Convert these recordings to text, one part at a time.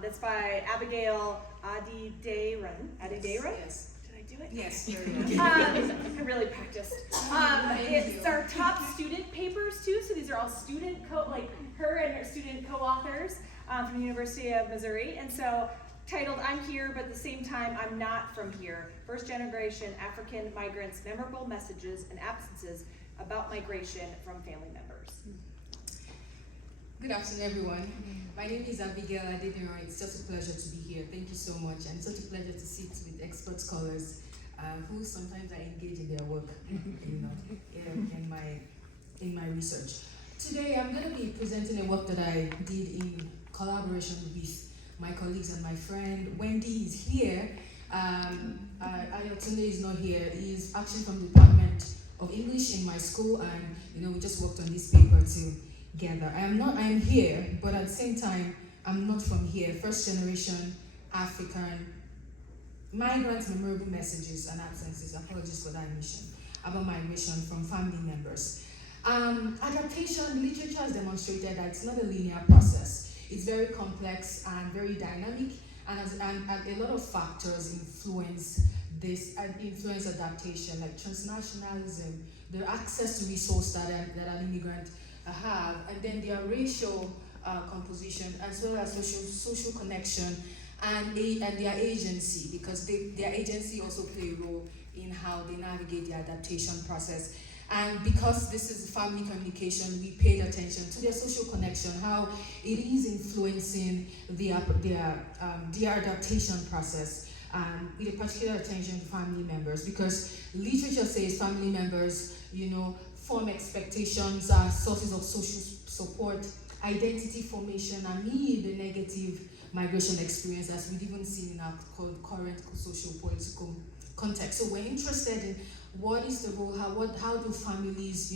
That's by Abigail Adideiran. Adideiran? Yes. Did I do it? Yes. I really practiced. It's our top student papers too. So these are all student her and her student co-authors from the University of Missouri. And so titled "I'm Here, but at the same time I'm not from here: First Generation African Migrants' Memorable Messages and Absences About Migration from Family Members." Good afternoon, everyone. My name is Abigail Adedero. It's such a pleasure to be here. Thank you so much, and such a pleasure to sit with expert scholars who sometimes I engage in their work, in my research. Today, I'm going to be presenting a work that I did in collaboration with my colleagues and my friend. Wendy is here. Ayotunde is not here. He is actually from the Department of English in my school, and we just worked on this paper together. I am here, but at the same time, I'm not from here. First generation African migrants, memorable messages and absences. Apologies for that omission about migration from family members. Adaptation literature has demonstrated that it's not a linear process. It's very complex and very dynamic, and a lot of factors influence this and influence adaptation, like transnationalism, the access to resource that an immigrant have, and then their racial composition, as well as social connection, and their agency, because their agency also play a role in how they navigate the adaptation process. And because this is family communication, we paid attention to their social connection, how it is influencing their adaptation process, with a particular attention to family members, because literature says family members, form expectations, are sources of social support, identity formation, and need the negative migration experience, as we've even seen in our current socio-political context. So we're interested in what is the role, how do families,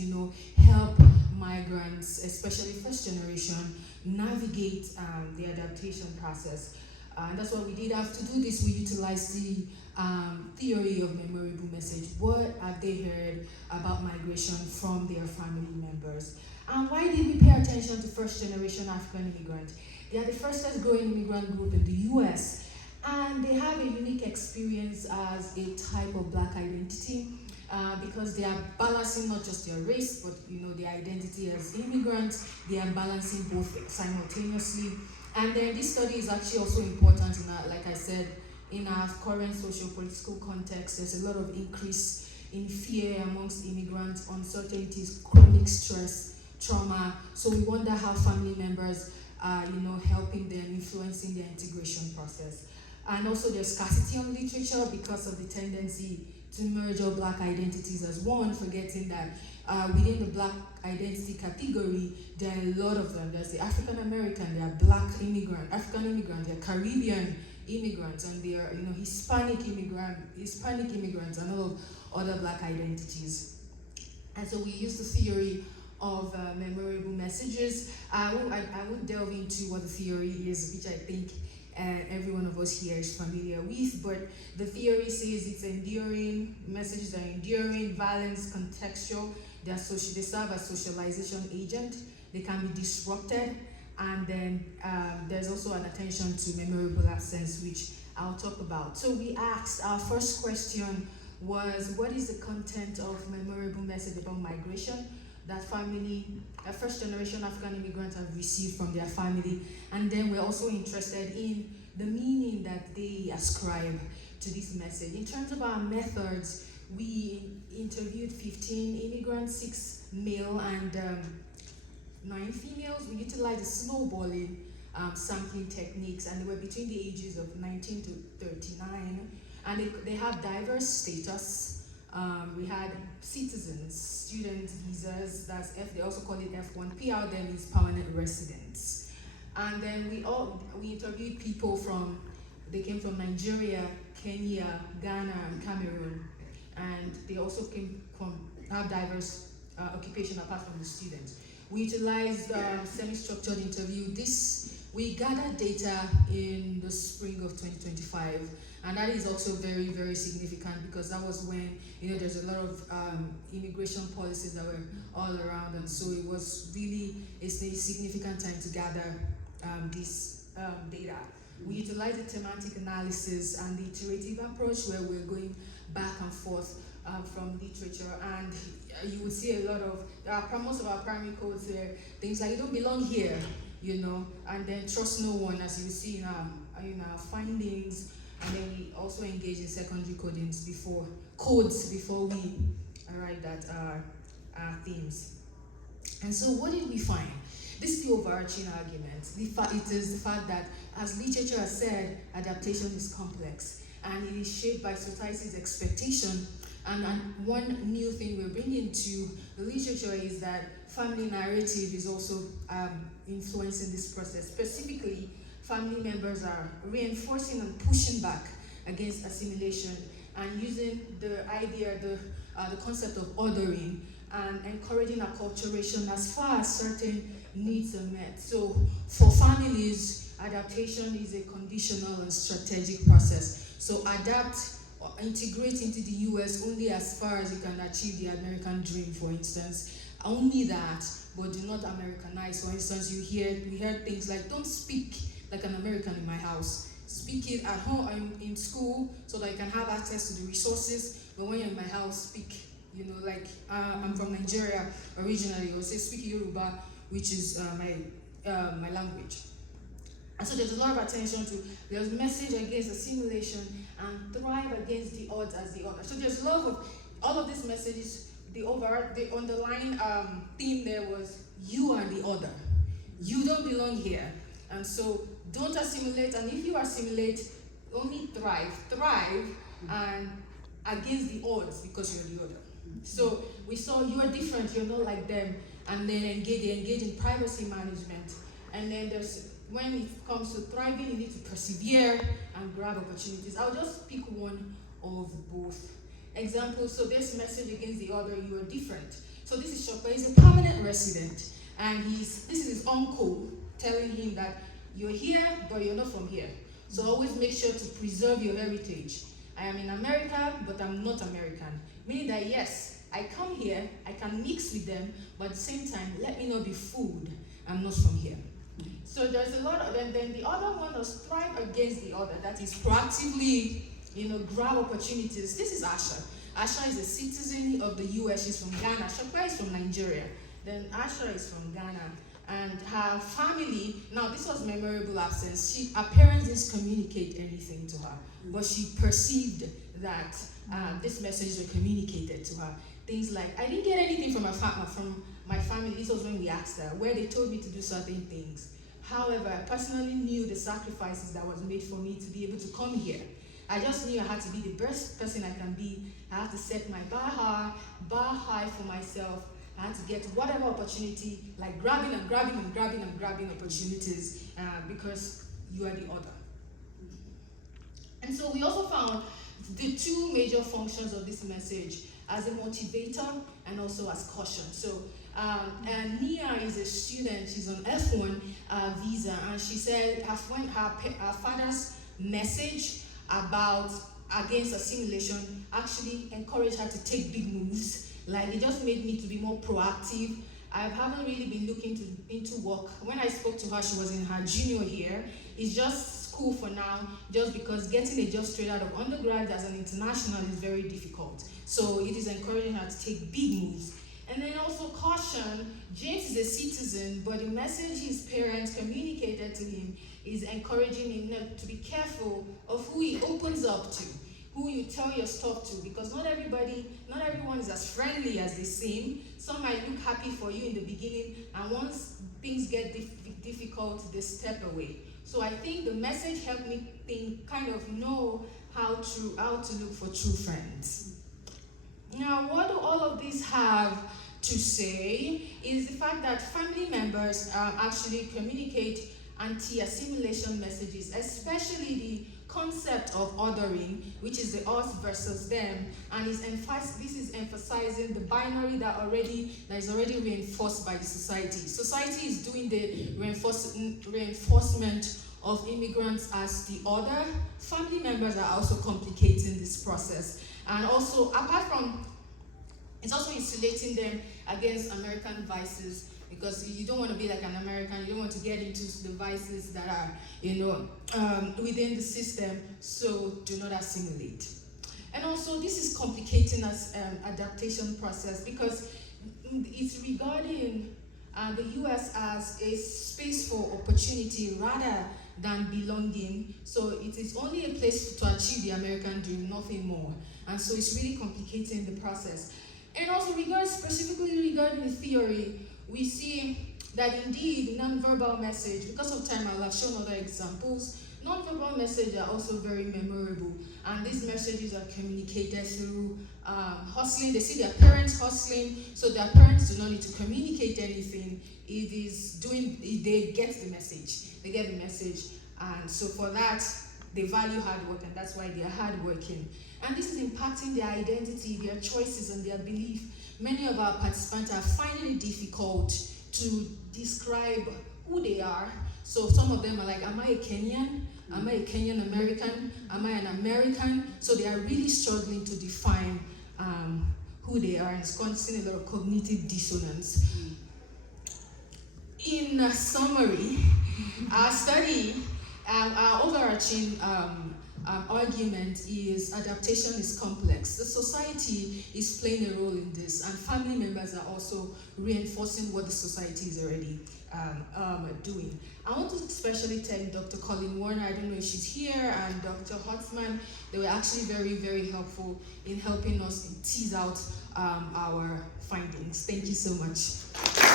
help migrants, especially first generation, navigate the adaptation process. And that's what we did. After to do this, we utilized the theory of memorable message. What have they heard about migration from their family members? And why did we pay attention to first generation African immigrant? They are the fastest growing immigrant group in the US, and they have a unique experience as a type of Black identity, because they are balancing not just their race, but their identity as immigrants. They are balancing both simultaneously. And then this study is actually also important in our, like I said, in our current socio-political context. There's a lot of increase in fear amongst immigrants, uncertainties, chronic stress, trauma. So we wonder how family members are, helping them, influencing their integration process. And also there's scarcity on literature because of the tendency to merge all Black identities as one, forgetting that within the Black identity category, there are a lot of them. There's the African American, there are Black immigrant, African immigrant, there are Caribbean immigrants, and there are Hispanic immigrants, and all of other Black identities. And so we use the theory of memorable messages. I won't delve into what the theory is, which I think every one of us here is familiar with, but the theory says it's enduring, messages are enduring, violence, contextual, they serve as socialization agent, they can be disrupted, and then there's also an attention to memorable absence, which I'll talk about. So we asked, our first question was, what is the content of memorable message about migration that first generation African immigrants have received from their family? And then we're also interested in the meaning that they ascribe to this message. In terms of our methods, we interviewed 15 immigrants, 6 male and 9 females. We utilized the snowballing sampling techniques, and they were between the ages of 19 to 39. And they have diverse status. We had citizens, student visas, that's they also call it F1. PR then is permanent residents. And then we interviewed people they came from Nigeria, Kenya, Ghana, and Cameroon. And they also have diverse occupation apart from the students. We utilized semi-structured interview. We gathered data in the spring of 2025. And that is also very, very significant, because that was when, there's a lot of immigration policies that were all around. And so it was really a significant time to gather this data. We utilize the thematic analysis and the iterative approach where we're going back and forth from literature, and you would see a lot of, most of our primary codes there, things like you don't belong here, and then trust no one, as you see in our findings, and then we also engage in secondary codes before we arrive at our themes. And so what did we find? This is the overarching argument. It is the fact that, as literature has said, adaptation is complex and it is shaped by society's expectation. And one new thing we're bringing to the literature is that family narrative is also influencing this process. Specifically, family members are reinforcing and pushing back against assimilation and using the idea, the concept of ordering and encouraging acculturation as far as certain needs are met. So for families, adaptation is a conditional and strategic process. So adapt or integrate into the US only as far as you can achieve the American dream, for instance. Only that, but do not Americanize. For instance, we heard things like, don't speak like an American in my house. Speak it at home, in school, so that you can have access to the resources. But when you're in my house, speak, I'm from Nigeria originally, or say speak Yoruba, which is my language. And so there's a lot of attention to, there's message against assimilation and thrive against the odds as the other. So there's a lot of, all of these messages, the underlying theme there was, you are the other. You don't belong here. And so don't assimilate, and if you assimilate, only thrive and against the odds because you're the other. So we saw you are different, you're not like them, and then they engage in privacy management. And then when it comes to thriving, you need to persevere and grab opportunities. I'll just pick one of both examples. So this message against the other, you are different. So this is Shopper, he's a permanent resident, and this is his uncle telling him that you're here, but you're not from here. So always make sure to preserve your heritage. I am in America, but I'm not American. Meaning that yes, I come here, I can mix with them, but at the same time, let me not be fooled. I'm not from here. So there's a lot of, and then the other one was thrive against the other. That is proactively, grab opportunities. This is Asha. Asha is a citizen of the US. She's from Ghana. Shakwa is from Nigeria. Then Asha is from Ghana. And her family, now this was memorable absence. Her parents didn't communicate anything to her, but she perceived that this message was communicated to her. Things like, I didn't get anything from my family. This was when we asked her, where they told me to do certain things. However, I personally knew the sacrifices that was made for me to be able to come here. I just knew I had to be the best person I can be. I had to set my bar high for myself. I had to get whatever opportunity, like grabbing opportunities because you are the other. And so we also found the two major functions of this message as a motivator and also as caution. So and Nia is a student, she's on F1 visa, and she said her father's message against assimilation actually encouraged her to take big moves. Like, it just made me to be more proactive. I haven't really been looking into work. When I spoke to her, she was in her junior year. It's just school for now, just because getting a job straight out of undergrad as an international is very difficult. So it is encouraging her to take big moves. And then also caution, James is a citizen, but the message his parents communicated to him is encouraging him to be careful of who he opens up to, who you tell your stuff to, because not everyone is as friendly as they seem. Some might look happy for you in the beginning, and once things get difficult, they step away. So I think the message helped me know how to look for true friends. Now, what do all of these have to say is the fact that family members actually communicate anti-assimilation messages, especially the concept of othering, which is the us versus them, and this is emphasizing the binary that is already reinforced by the society. Society is doing the reinforcement of immigrants as the other. Family members are also complicating this process, and also apart from, it's also insulating them against American vices because you don't want to be like an American. You don't want to get into the vices that are, within the system. So do not assimilate. And also, this is complicating us adaptation process because it's regarding the U.S. as a space for opportunity rather than belonging. So it is only a place to achieve the American dream, nothing more. And so it's really complicating the process. And also, specifically regarding the theory, we see that indeed nonverbal message, because of time I'll have shown other examples, nonverbal messages are also very memorable, and these messages are communicated through hustling. They see their parents hustling, so their parents do not need to communicate anything. They get the message. They get the message, and so for that, they value hard work, and that's why they are hardworking. And this is impacting their identity, their choices, and their belief. Many of our participants are finding it difficult to describe who they are. So some of them are like, am I a Kenyan? Am I a Kenyan American? Am I an American? So they are really struggling to define who they are, and it's causing a lot of cognitive dissonance. In summary, our study, our overarching argument is adaptation is complex. The society is playing a role in this, and family members are also reinforcing what the society is already doing. I want to especially thank Dr. Colleen Warner, I don't know if she's here, and Dr. Hotzman. They were actually very, very helpful in helping us tease out our findings. Thank you so much.